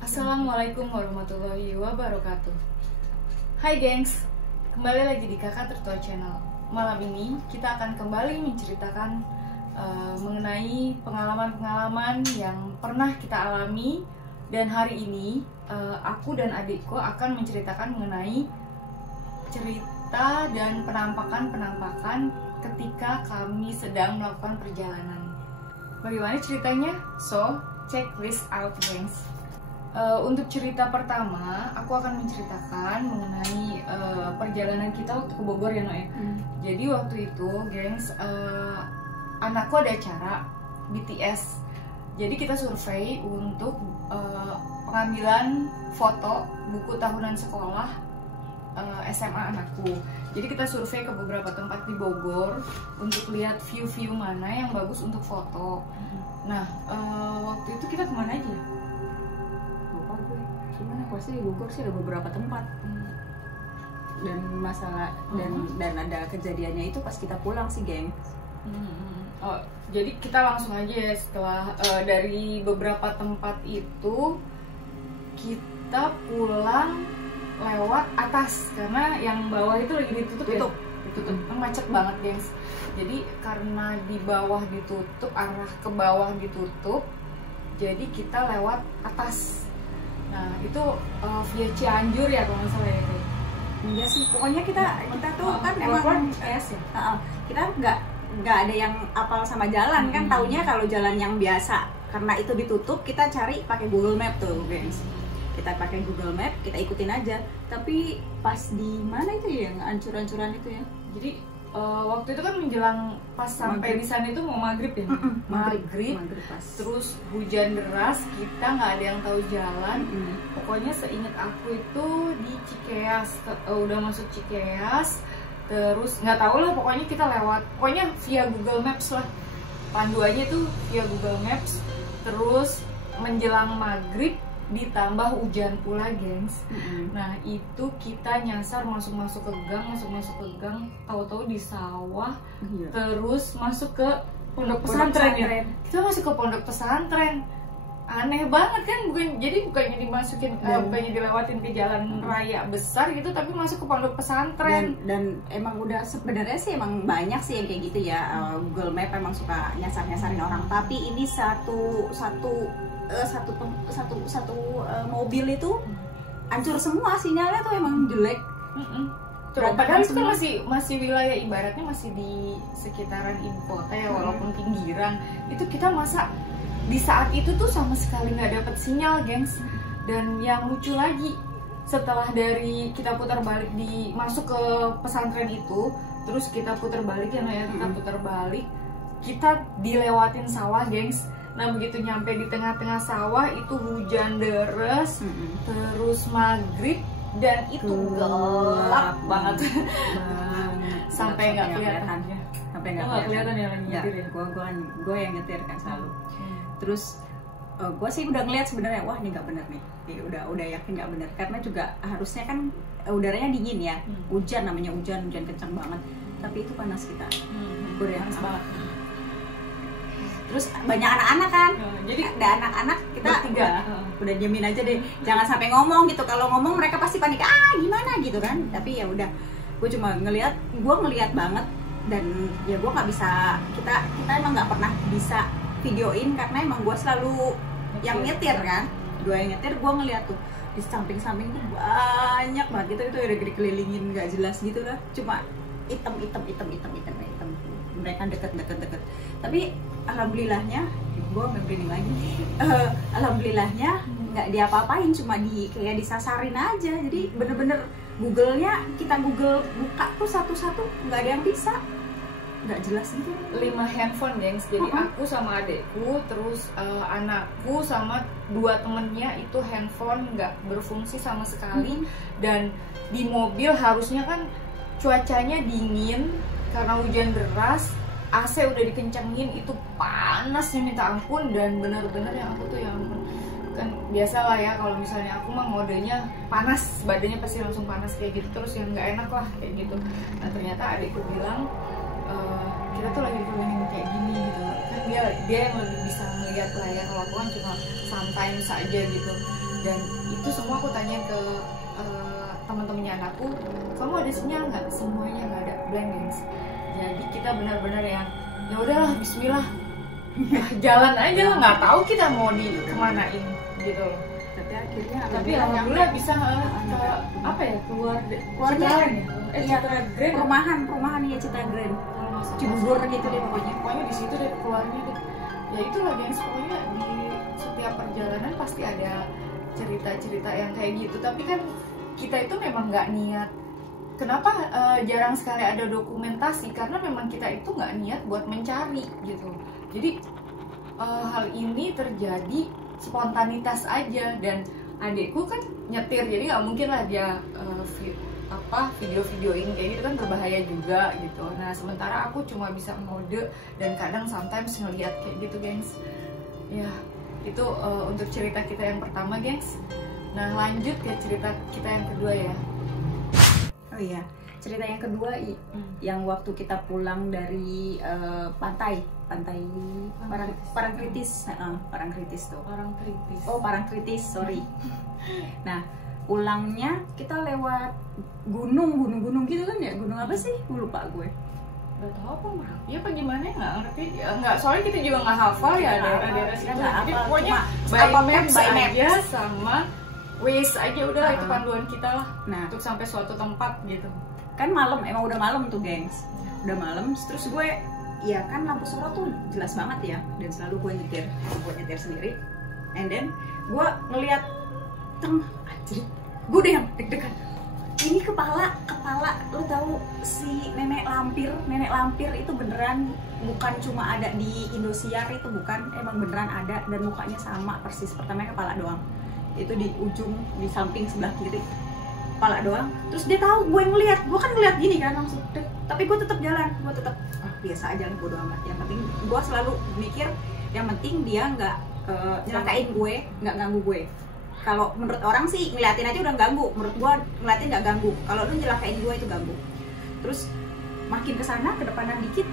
Assalamualaikum warahmatullahi wabarakatuh. Hai gengs, kembali lagi di Kakak Tertua Channel. Malam ini kita akan kembali menceritakan mengenai pengalaman-pengalaman yang pernah kita alami. Dan hari ini aku dan adikku akan menceritakan mengenai cerita dan penampakan-penampakan ketika kami sedang melakukan perjalanan. Bagaimana ceritanya? So, check this out gengs. Untuk cerita pertama, aku akan menceritakan mengenai perjalanan kita waktu ke Bogor ya Noe. Jadi waktu itu, gengs, anakku ada acara BTS. Jadi kita survei untuk pengambilan foto buku tahunan sekolah SMA anakku. Jadi kita survei ke beberapa tempat di Bogor untuk lihat view-view mana yang bagus untuk foto. Nah, waktu itu kita kemana aja? Gimana? Pasti di Bogor sih ada beberapa tempat. Dan masalah dan ada kejadiannya itu pas kita pulang sih, geng. Oh, jadi kita langsung aja ya, setelah dari beberapa tempat itu kita pulang lewat atas karena yang bawah itu lagi ditutup. Macet banget, gengs. Jadi karena di bawah ditutup, arah ke bawah ditutup, jadi kita lewat atas. Nah, itu via Cianjur ya kalau nggak salah ya. Iya sih, pokoknya kita tuh kan emang kita nggak ada yang apal sama jalan kan, taunya kalau jalan yang biasa karena itu ditutup kita cari pakai Google Map tuh, guys. Kita pakai Google Map, kita ikutin aja. Tapi pas di mana itu ya, yang ancur-ancuran itu ya? Jadi waktu itu kan menjelang pas sampai di sana itu mau maghrib ya. Maghrib pas. Terus hujan deras, kita nggak ada yang tahu jalan. Pokoknya seingat aku itu di Cikeas, udah masuk Cikeas. Terus nggak tahu lah, pokoknya kita lewat, pokoknya via Google Maps lah. Panduannya tuh via Google Maps. Terus menjelang maghrib ditambah hujan pula, gengs. Nah, itu kita nyasar masuk ke gang, tahu-tahu di sawah. Terus masuk ke pondok pesantren ya. Kita masuk ke pondok pesantren. Aneh banget kan, bukannya dimasukin, bukannya dilewatin ke jalan raya besar gitu, tapi masuk ke pondok pesantren. Dan emang udah sebenarnya sih emang banyak sih yang kayak gitu ya. Google Map emang suka nyasar-nyasarin orang, tapi ini satu mobil itu hancur semua, sinyalnya tuh emang jelek. Padahal itu kan masih wilayah, ibaratnya masih di sekitaran ibu kota ya, walaupun pinggiran. Itu kita masa di saat itu tuh sama sekali nggak dapet sinyal, gengs. Dan yang lucu lagi, setelah dari kita putar balik masuk ke pesantren itu, terus kita putar balik ya, kita putar balik, kita dilewatin sawah, gengs. Nah, begitu nyampe di tengah-tengah sawah itu hujan deras, terus maghrib, dan itu gelap banget. Sampai nggak kelihatan ya. Sampai nggak kelihatan ya lagi nyetir ya. Gue yang nyetir kan selalu. Terus gue sih udah ngeliat sebenarnya, wah ini nggak bener nih. Udah yakin nggak bener, karena juga harusnya kan udaranya dingin ya. Hujan, namanya hujan kencang banget. Tapi itu panas kita. Panas banget. Terus banyak anak-anak kan, jadi ada anak-anak, kita bertiga. Udah diemin aja deh, jangan sampai ngomong gitu. Kalau ngomong mereka pasti panik, gimana gitu kan. Tapi ya udah, gue cuma ngelihat banget. Dan ya gue nggak bisa, kita emang nggak pernah bisa videoin karena emang gue selalu yang nyetir kan. Gue yang nyetir, gue ngeliat tuh di samping-samping tuh banyak banget gitu, itu udah dikelilingin nggak jelas gitu lah, cuma hitam. Mereka deket. Tapi alhamdulillahnya, gue merinding lagi. Alhamdulillahnya nggak diapa-apain, cuma kayak disasarin aja. Jadi bener-bener Google-nya kita Google buka tuh satu-satu, nggak ada yang bisa, nggak jelas gitu. 5 handphone, gengs. Jadi aku sama adekku, terus anakku sama 2 temennya itu handphone nggak berfungsi sama sekali. Dan di mobil harusnya kan cuacanya dingin karena hujan deras, AC udah dikencengin, itu panasnya minta ampun. Dan bener-bener yang aku tuh yang kan biasalah ya, kalau misalnya aku mah modenya panas, badannya pasti langsung panas kayak gitu, terus yang nggak enak lah kayak gitu. Nah, ternyata adikku bilang kita tuh lagi dikeluarin kayak gini gitu kan, dia yang lebih bisa melihat lah ya, kalau aku kan cuma sometimes saja gitu. Dan itu semua aku tanya ke teman-temannya anakku, kamu ada sinyal nggak? Semuanya nggak ada, blank gengs. Jadi kita benar-benar yang ya udahlah Bismillah, jalan aja lah, nggak tahu kita mau di kemanain gitu loh. Tapi alhamdulillah bisa apa ya, keluarnya Citra Grand, perumahan ya, Citra Grand Cibubur gitu deh pokoknya di situ deh keluarnya deh. Ya itulah gengs, pokoknya di setiap perjalanan pasti ada cerita-cerita yang kayak gitu. Tapi kan kita itu memang nggak niat. Kenapa jarang sekali ada dokumentasi? Karena memang kita itu nggak niat buat mencari gitu. Jadi hal ini terjadi spontanitas aja. Dan adikku kan nyetir, jadi nggak mungkin lah dia video-videoin kayak gitu kan, berbahaya juga gitu. Nah sementara aku cuma bisa mode dan kadang sometimes ngeliat kayak gitu gengs. Ya itu untuk cerita kita yang pertama gengs. Nah lanjut ke cerita kita yang kedua ya. Oh iya, cerita yang kedua yang waktu kita pulang dari pantai Parangtritis tuh. Parangtritis, sorry. Nah, pulangnya kita lewat gunung gitu kan ya? Gunung apa sih? Gue lupa gue. Gak tau apa Merapi apa gimana ya, nggak ngerti. Nggak, soalnya kita juga nggak hafal ya daerah situ. Jadi pokoknya by maps aja sama Waze aja udah itu panduan kita lah. Nah, untuk sampai suatu tempat gitu. Kan malam, emang udah malam tuh gengs. Udah malam, terus gue ya kan lampu sorot tuh jelas banget ya, dan selalu gue nyetir sendiri. And then gue ngeliat anjir, gue udah yang deg-degan. Ini kepala lo tahu si nenek lampir itu beneran, bukan cuma ada di Indosiar, itu bukan, emang beneran ada, dan mukanya sama persis. Pertamanya kepala doang, itu di ujung di samping sebelah kiri, kepala doang. Terus dia tahu gue ngeliat, gue kan ngeliat gini kan langsung, tapi gue tetap jalan, gue tetap biasa aja lah, bodo amat. Yang penting gue selalu mikir, yang penting dia nggak nyelakain gue, nggak ganggu gue. Kalau menurut orang sih ngeliatin aja udah ganggu, menurut gue ngeliatin nggak ganggu. Kalau lu nyelakain gue itu ganggu. Terus makin kesana, ke depanan dikit,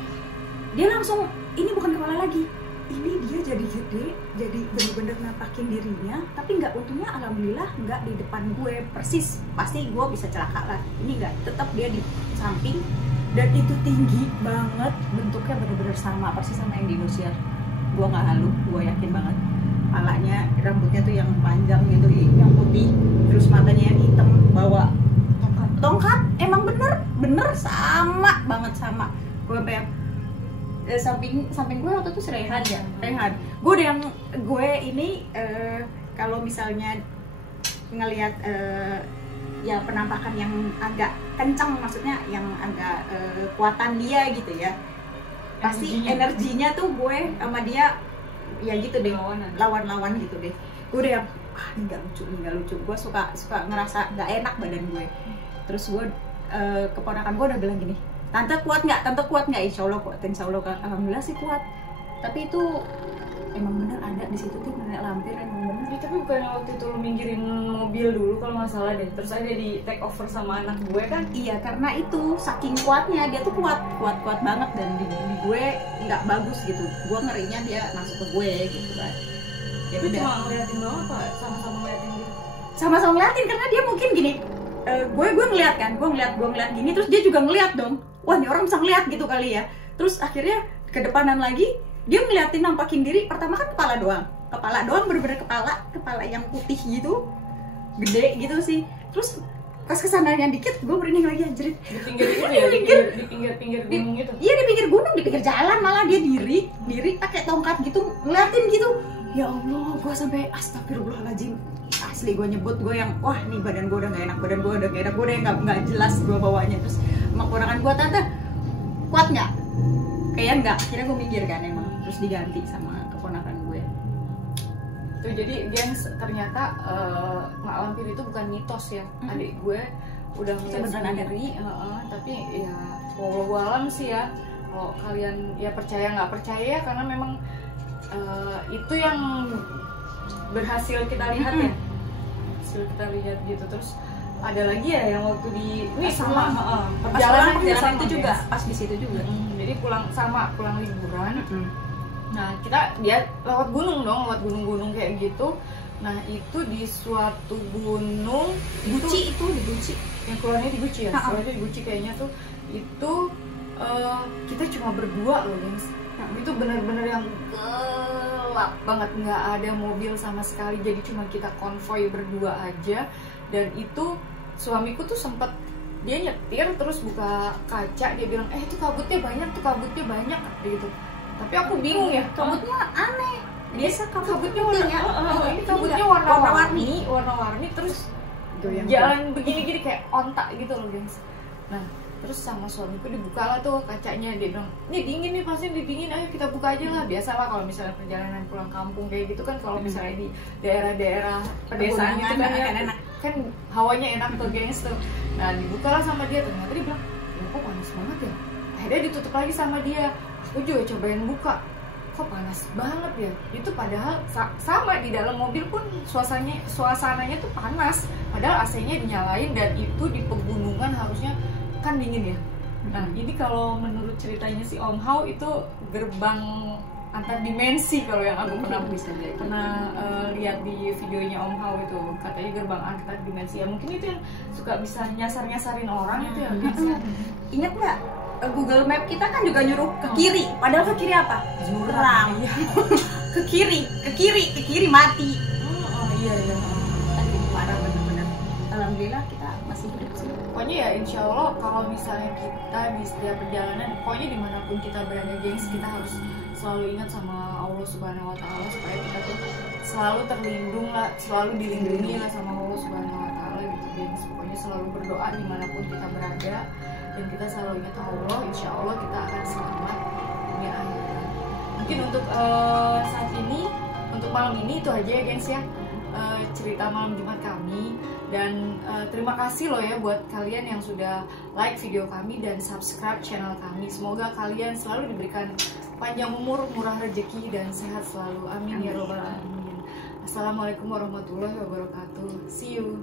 dia langsung, ini bukan kepala lagi, ini dia jadi gede, jadi bener-bener nampakin dirinya. Tapi nggak, untungnya alhamdulillah nggak di depan gue persis, pasti gue bisa celaka lah. Ini nggak, tetap dia di samping. Dan itu tinggi banget, bentuknya bener-bener sama persis sama yang di Indosiar. Gue nggak halu, gue yakin banget. Palanya, rambutnya tuh yang panjang gitu, yang putih, terus matanya yang hitam, bawa tongkat. Emang bener sama banget sama. Gue sampai samping gue waktu itu si Rehan. Gue udah yang kalau misalnya ngelihat ya penampakan yang agak kencang, maksudnya yang agak kuatan dia gitu ya, pasti energinya tuh gue sama dia ya gitu deh, lawan gitu deh. Gue udah yang ini nggak lucu. Gue suka ngerasa nggak enak badan gue. Terus gue keponakan gue udah bilang gini, tante kuat nggak? Insya Allah kuat, alhamdulillah sih kuat. Tapi itu emang bener ada di situ tuh nenek lampir, emang bener. Tapi bukan waktu itu lu minggirin mobil dulu kalau nggak salah deh, terus ada di take over sama anak gue kan? Iya, karena itu saking kuatnya, dia tuh kuat banget, dan di gue nggak bagus gitu. Gue ngerinya dia masuk ke gue gitu kan. Ya udah. Cuma ngeliatin doang apa? Sama-sama ngeliatin gitu? Sama-sama ngeliatin, karena dia mungkin gini. Gue ngeliat kan, gue ngeliat gini, terus dia juga ngeliat dong. Wah, ini orang bisa ngeliat gitu kali ya. Terus akhirnya ke depanan lagi, dia ngeliatin nampakin diri. Pertama kan kepala doang, bener-bener kepala yang putih gitu, gede gitu sih. Terus pas kesananya dikit, gue merinding lagi, anjir. Di pinggir itu ya, di pinggir gunung gitu. Iya, di pinggir gunung, di pinggir jalan, malah dia diri pakai tongkat gitu, ngeliatin gitu. Ya Allah, gue sampai astagfirullahaladzim. Asli gue nyebut, gue yang wah nih badan gue udah gak enak, gue udah yang gak jelas gue bawanya. Terus sama keponakan gue, tante kuat nggak? Kayaknya nggak. Akhirnya gue mikir kan emang, terus diganti sama keponakan gue. Tuh, jadi gengs, ternyata mak lampir itu bukan mitos ya. Adik gue udah ngeliat sendiri, tapi ya wallahualam sih ya. Kalau kalian ya percaya nggak percaya ya, karena memang itu yang berhasil kita lihat ya. Kita lihat gitu. Terus ada lagi ya yang waktu di ini sama perjalanan itu juga pas di situ juga. Jadi pulang liburan. Nah dia lewat gunung kayak gitu. Nah itu di suatu gunung Gucci itu di Gucci. yang keluarnya di Gucci ya, keluarnya di Gucci kayaknya tuh itu kita cuma berdua loh gengs. Itu bener-bener yang gelap banget, nggak ada mobil sama sekali, jadi cuma kita konvoy berdua aja. Dan itu suamiku tuh sempet dia nyetir terus buka kaca, dia bilang itu kabutnya banyak gitu. Tapi aku bingung ya, Kabutnya aneh. Biasa kabutnya putih ya. ini kabutnya warna-warni terus jalan begini-gini kayak ontak gitu loh gengs. Nah terus sama suamiku dibuka lah tuh kacanya, dia bilang ini dingin nih, pasti dingin, ayo kita buka aja lah. Biasalah kalau misalnya perjalanan pulang kampung kayak gitu kan, kalau misalnya di daerah-daerah pedesaan gitu kan ya, kan hawanya enak tuh gengs tuh. Nah dibuka lah sama dia, ternyata dia bilang kok panas banget ya. Akhirnya ditutup lagi sama dia. Aku juga cobain buka, kok panas banget ya. Itu padahal sama di dalam mobil pun suasananya tuh panas, padahal AC-nya dinyalain dan itu di pegunungan harusnya kan dingin ya. Nah ini kalau menurut ceritanya si Om Hao itu gerbang antar dimensi, kalau yang aku pernah lihat di videonya Om Hao itu katanya gerbang antar dimensi ya. Mungkin itu yang suka bisa nyasar-nyasarin orang itu ya. Ingat nggak, Google Map kita kan juga nyuruh ke kiri, padahal ke kiri apa? Jurang. ke kiri mati. Iya. Aduh, parah bener-bener. Alhamdulillah kita masih hidup sih. Pokoknya ya insya Allah kalau misalnya kita di setiap perjalanan, pokoknya dimanapun kita berada gengs, kita harus selalu ingat sama Allah Subhanahu Wa Taala supaya kita tuh selalu terlindung lah, selalu dilindungi lah sama Allah Subhanahu Wa Taala gitu gengs. Pokoknya selalu berdoa dimanapun kita berada dan kita selalu ingat Allah, insya Allah kita akan selamat dunia akhirat. Mungkin untuk saat ini, untuk malam ini itu aja ya gengs ya, cerita malam Jumat kami. Dan terima kasih loh ya buat kalian yang sudah like video kami dan subscribe channel kami. Semoga kalian selalu diberikan panjang umur, murah rezeki dan sehat selalu. Amin ya robbal alamin. Assalamualaikum warahmatullahi wabarakatuh. See you.